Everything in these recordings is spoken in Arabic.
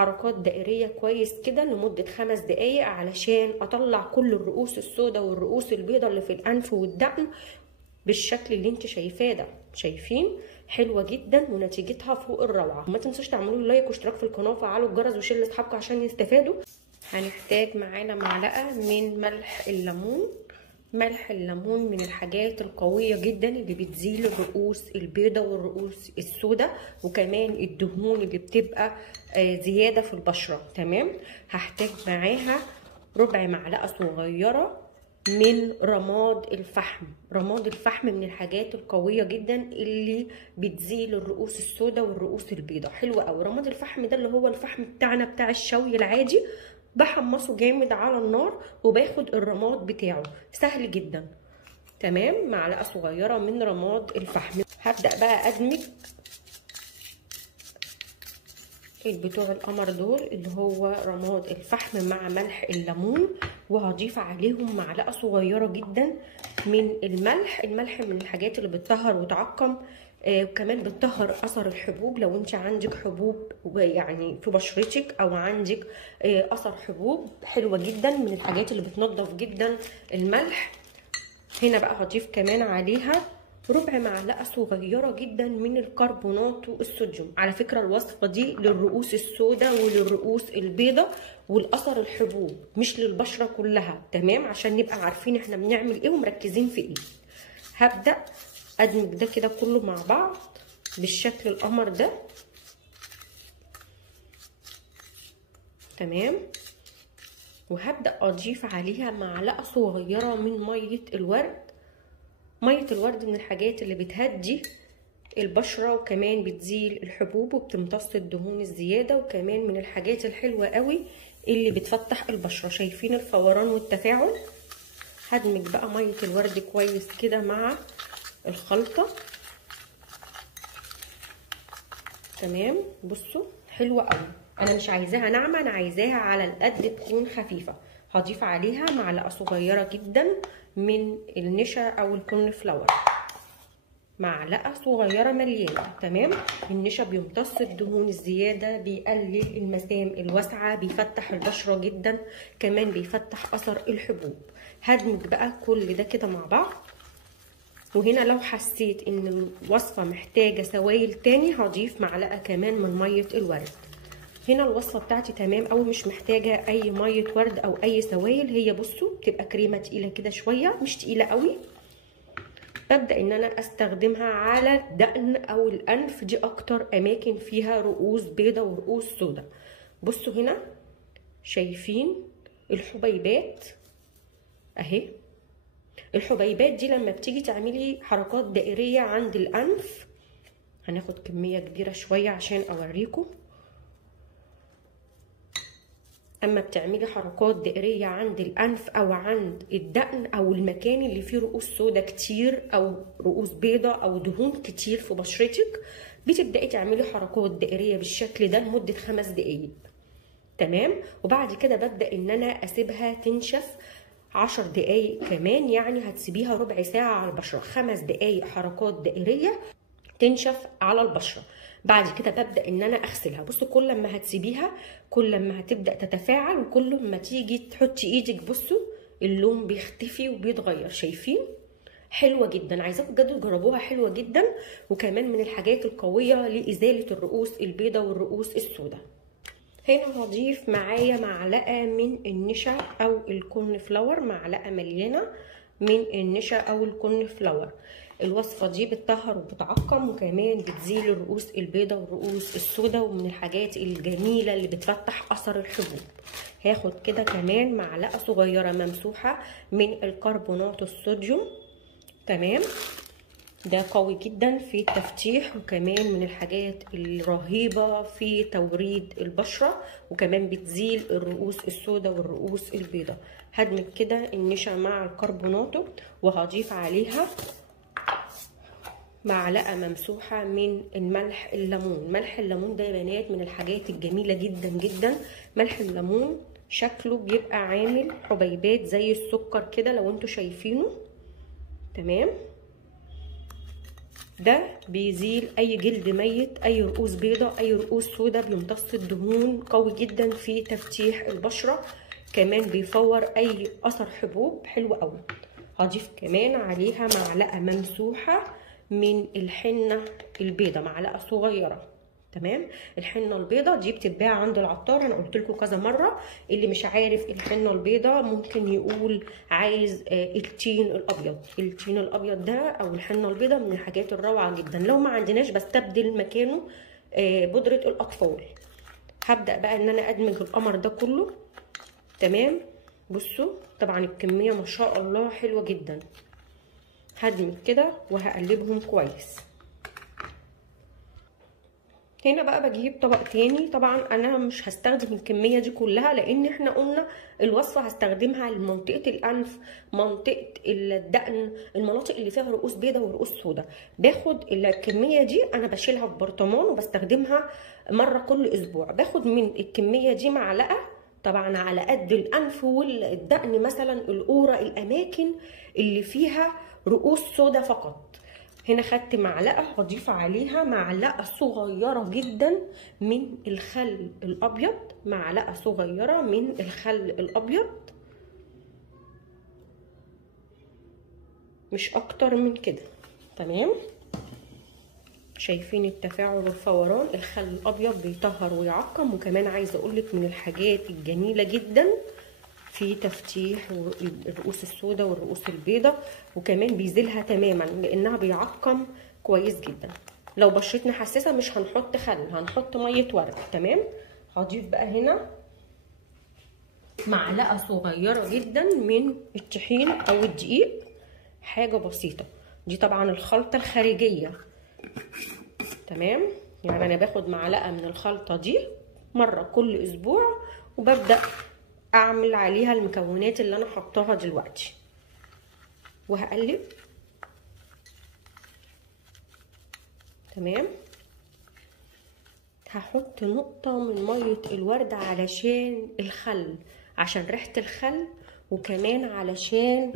حركات دائريه كويس كده لمده 5 دقايق علشان اطلع كل الرؤوس السوداء والرؤوس البيضاء اللي في الانف والدقن بالشكل اللي انت شايفاه ده. شايفين؟ حلوه جدا ونتيجتها فوق الروعه. ما تنسوش تعملوا لي لايك واشتراك في القناه وفعلوا الجرس وشير لاصحابكم عشان يستفادوا. هنحتاج معانا معلقه من ملح الليمون. ملح الليمون من الحاجات القويه جدا اللي بتزيل الرؤوس البيضاء والرؤوس السوداء وكمان الدهون اللي بتبقى زياده في البشره. تمام. هحتاج معاها ربع معلقه صغيره من رماد الفحم. رماد الفحم من الحاجات القويه جدا اللي بتزيل الرؤوس السوداء والرؤوس البيضاء. حلو قوي. رماد الفحم ده اللي هو الفحم بتاعنا بتاع الشوي العادي، بحمصه جامد على النار وباخد الرماد بتاعه. سهل جدا. تمام. معلقه صغيره من رماد الفحم. هبدا بقى ادمج بتوع القمر دول اللي هو رماد الفحم مع ملح الليمون، وهضيف عليهم معلقه صغيره جدا من الملح. الملح من الحاجات اللي بتطهر وتعقم، وكمان بتطهر اثر الحبوب. لو انت عندك حبوب يعني في بشرتك او عندك اثر حبوب، حلوه جدا من الحاجات اللي بتنظف جدا الملح. هنا بقى هضيف كمان عليها ربع معلقه صغيره جدا من الكربونات الصوديوم. على فكره الوصفه دي للرؤوس السوداء وللرؤوس البيضاء والاثر الحبوب، مش للبشره كلها. تمام. عشان نبقى عارفين احنا بنعمل ايه ومركزين في ايه. هبدا ادمج ده كده كله مع بعض بالشكل القمر ده. تمام. وهبدا اضيف عليها معلقه صغيره من ميه الورد. ميه الورد من الحاجات اللي بتهدي البشره وكمان بتزيل الحبوب وبتمتص الدهون الزياده، وكمان من الحاجات الحلوه قوي اللي بتفتح البشره. شايفين الفوران والتفاعل؟ هدمج بقى ميه الورد كويس كده مع الخلطه. تمام. بصوا حلوه قوي. انا مش عايزاها ناعمه، انا عايزاها على القد تكون خفيفه. هضيف عليها معلقه صغيره جدا من النشا او الكورن فلاور. معلقه صغيره مليانه. تمام. النشا بيمتص الدهون الزياده، بيقلل المسام الواسعه، بيفتح البشره جدا، كمان بيفتح اثر الحبوب. هدمج بقى كل ده كده مع بعض. وهنا لو حسيت ان الوصفه محتاجه سوائل تاني هضيف معلقه كمان من ميه الورد. هنا الوصفه بتاعتي تمام قوي، مش محتاجه اي ميه ورد او اي سوائل. هي بصوا بتبقى كريمه تقيله كده شويه، مش تقيله قوي. ببدا ان انا استخدمها على الدقن او الانف، دي اكتر اماكن فيها رؤوس بيضه ورؤوس سودا. بصوا هنا شايفين الحبيبات اهي. الحبيبات دي لما بتيجي تعملي حركات دائريه عند الانف، هناخد كميه كبيره شويه عشان اوريكم. اما بتعملي حركات دائريه عند الانف او عند الدقن او المكان اللي فيه رؤوس سودا كتير او رؤوس بيضة او دهون كتير في بشرتك، بتبداي تعملي حركات دائريه بالشكل ده لمده 5 دقايق. تمام. وبعد كده ببدا ان انا اسيبها تنشف 10 دقايق كمان، يعني هتسيبيها ربع ساعه على البشره. 5 دقايق حركات دائريه تنشف على البشره. بعد كده ببدا ان انا اغسلها. بصوا كل ما هتسيبيها كل ما هتبدا تتفاعل، وكل ما تيجي تحطي ايدك بصوا اللون بيختفي وبيتغير. شايفين؟ حلوه جدا. عايزاكم بجد تجربوها، حلوه جدا وكمان من الحاجات القويه لازاله الرؤوس البيضاء والرؤوس السوداء. هنا هضيف معايا معلقه من النشا او الكورن فلاور. معلقه مليانه من النشا او الكورن فلاور. الوصفه دي بتطهر وبتعقم وكمان بتزيل الرؤوس البيضاء والرؤوس السوداء، ومن الحاجات الجميله اللي بتفتح اثر الحبوب. هاخد كده كمان معلقه صغيره ممسوحه من الكربونات الصوديوم. تمام. ده قوي جدا في التفتيح وكمان من الحاجات الرهيبه في توريد البشره، وكمان بتزيل الرؤوس السوداء والرؤوس البيضاء. هدمج كده النشا مع الكربونات وهضيف عليها معلقه ممسوحه من الملح الليمون. ملح الليمون ده يا بنات من الحاجات الجميله جدا جدا. ملح الليمون شكله بيبقى عامل حبيبات زي السكر كده لو انتوا شايفينه. تمام. ده بيزيل اي جلد ميت، اي رؤوس بيضة، اي رؤوس سودة، بيمتص الدهون، قوي جدا في تفتيح البشرة، كمان بيفور اي اثر حبوب، حلو قوي. هضيف كمان عليها معلقة ممسوحة من الحنة البيضة، معلقة صغيرة. تمام. الحنه البيضه دي بتتباع عند العطار، انا قلت لكم كذا مره. اللي مش عارف الحنه البيضه ممكن يقول عايز التين الابيض. التين الابيض ده او الحنه البيضه من الحاجات الروعه جدا. لو ما عندناش بستبدل مكانه بودره الاطفال. هبدا بقى ان انا ادمج القمر ده كله. تمام. بصوا طبعا الكميه ما شاء الله حلوه جدا. هدمج كده وهقلبهم كويس. هنا بقى بجيب طبق تاني. طبعا انا مش هستخدم الكميه دي كلها، لان احنا قلنا الوصفه هستخدمها لمنطقه الانف، منطقه الدقن، المناطق اللي فيها رؤوس بيضاء ورؤوس سوداء. باخد الكميه دي انا بشيلها في برطمان وبستخدمها مره كل اسبوع. باخد من الكميه دي معلقه، طبعا على قد الانف والدقن، مثلا القوره، الاماكن اللي فيها رؤوس سوداء فقط. هنا خدت معلقه، هضيف عليها معلقه صغيره جدا من الخل الابيض، معلقه صغيره من الخل الابيض، مش اكتر من كده. تمام. شايفين التفاعل والفوران؟ الخل الابيض بيطهر ويعقم، وكمان عايزه اقولك من الحاجات الجميله جدا في تفتيح الرؤوس السوداء والرؤوس البيضاء، وكمان بيزيلها تماما لانها بيعقم كويس جدا. لو بشرتنا حساسه مش هنحط خل، هنحط ميه ورد. تمام. هضيف بقى هنا معلقه صغيره جدا من الطحين او الدقيق، حاجه بسيطه. دي طبعا الخلطه الخارجيه. تمام. يعني انا باخد معلقه من الخلطه دي مره كل اسبوع، وببدا اعمل عليها المكونات اللي انا حطاها دلوقتي، وهقلب. تمام. هحط نقطة من مية الورد علشان الخل، عشان ريحة الخل، وكمان علشان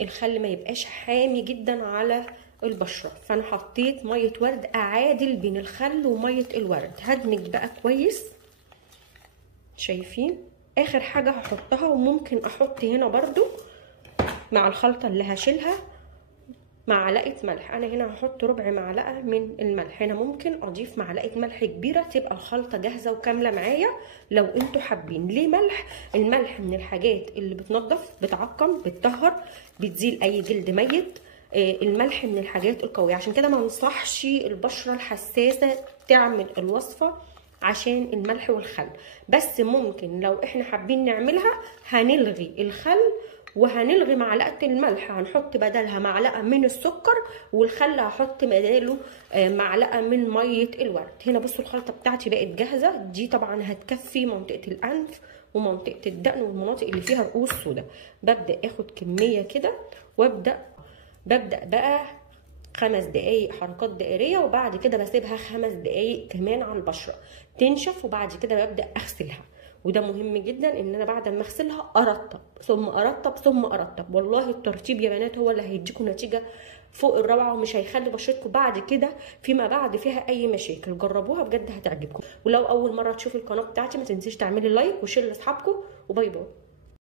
الخل ما يبقاش حامي جدا على البشرة. فانا حطيت مية ورد اعادل بين الخل ومية الورد. هدمج بقى كويس. شايفين؟ اخر حاجة هحطها، وممكن احط هنا برضو مع الخلطة اللي هشيلها معلقة ملح. انا هنا هحط ربع معلقة من الملح. هنا ممكن اضيف معلقة ملح كبيرة، تبقى الخلطة جاهزة وكاملة معايا لو انتوا حابين. ليه ملح؟ الملح من الحاجات اللي بتنظف، بتعقم، بتطهر، بتزيل اي جلد ميت. الملح من الحاجات القوية، عشان كده ما انصحش البشرة الحساسة تعمل الوصفة عشان الملح والخل. بس ممكن لو احنا حابين نعملها هنلغي الخل وهنلغي معلقه الملح، هنحط بدلها معلقه من السكر، والخل هحط بداله معلقه من ميه الورد. هنا بصوا الخلطه بتاعتي بقت جاهزه. دي طبعا هتكفي منطقه الانف ومنطقه الدقن والمناطق اللي فيها رؤوس سوداء. ببدا اخد كميه كده، وابدا بقى 5 دقايق حركات دائريه، وبعد كده بسيبها 5 دقايق كمان على البشره تنشف، وبعد كده ببدا اغسلها. وده مهم جدا ان انا بعد ما اغسلها ارطب ثم ارطب ثم ارطب. والله الترطيب يا بنات هو اللي هيديكم نتيجه فوق الروعه، ومش هيخلي بشرتكم بعد كده فيما بعد فيها اي مشاكل. جربوها بجد هتعجبكم. ولو اول مره تشوفوا القناه بتاعتي ما تنسيش تعملي لايك وشير لاصحابكم، وباي باي.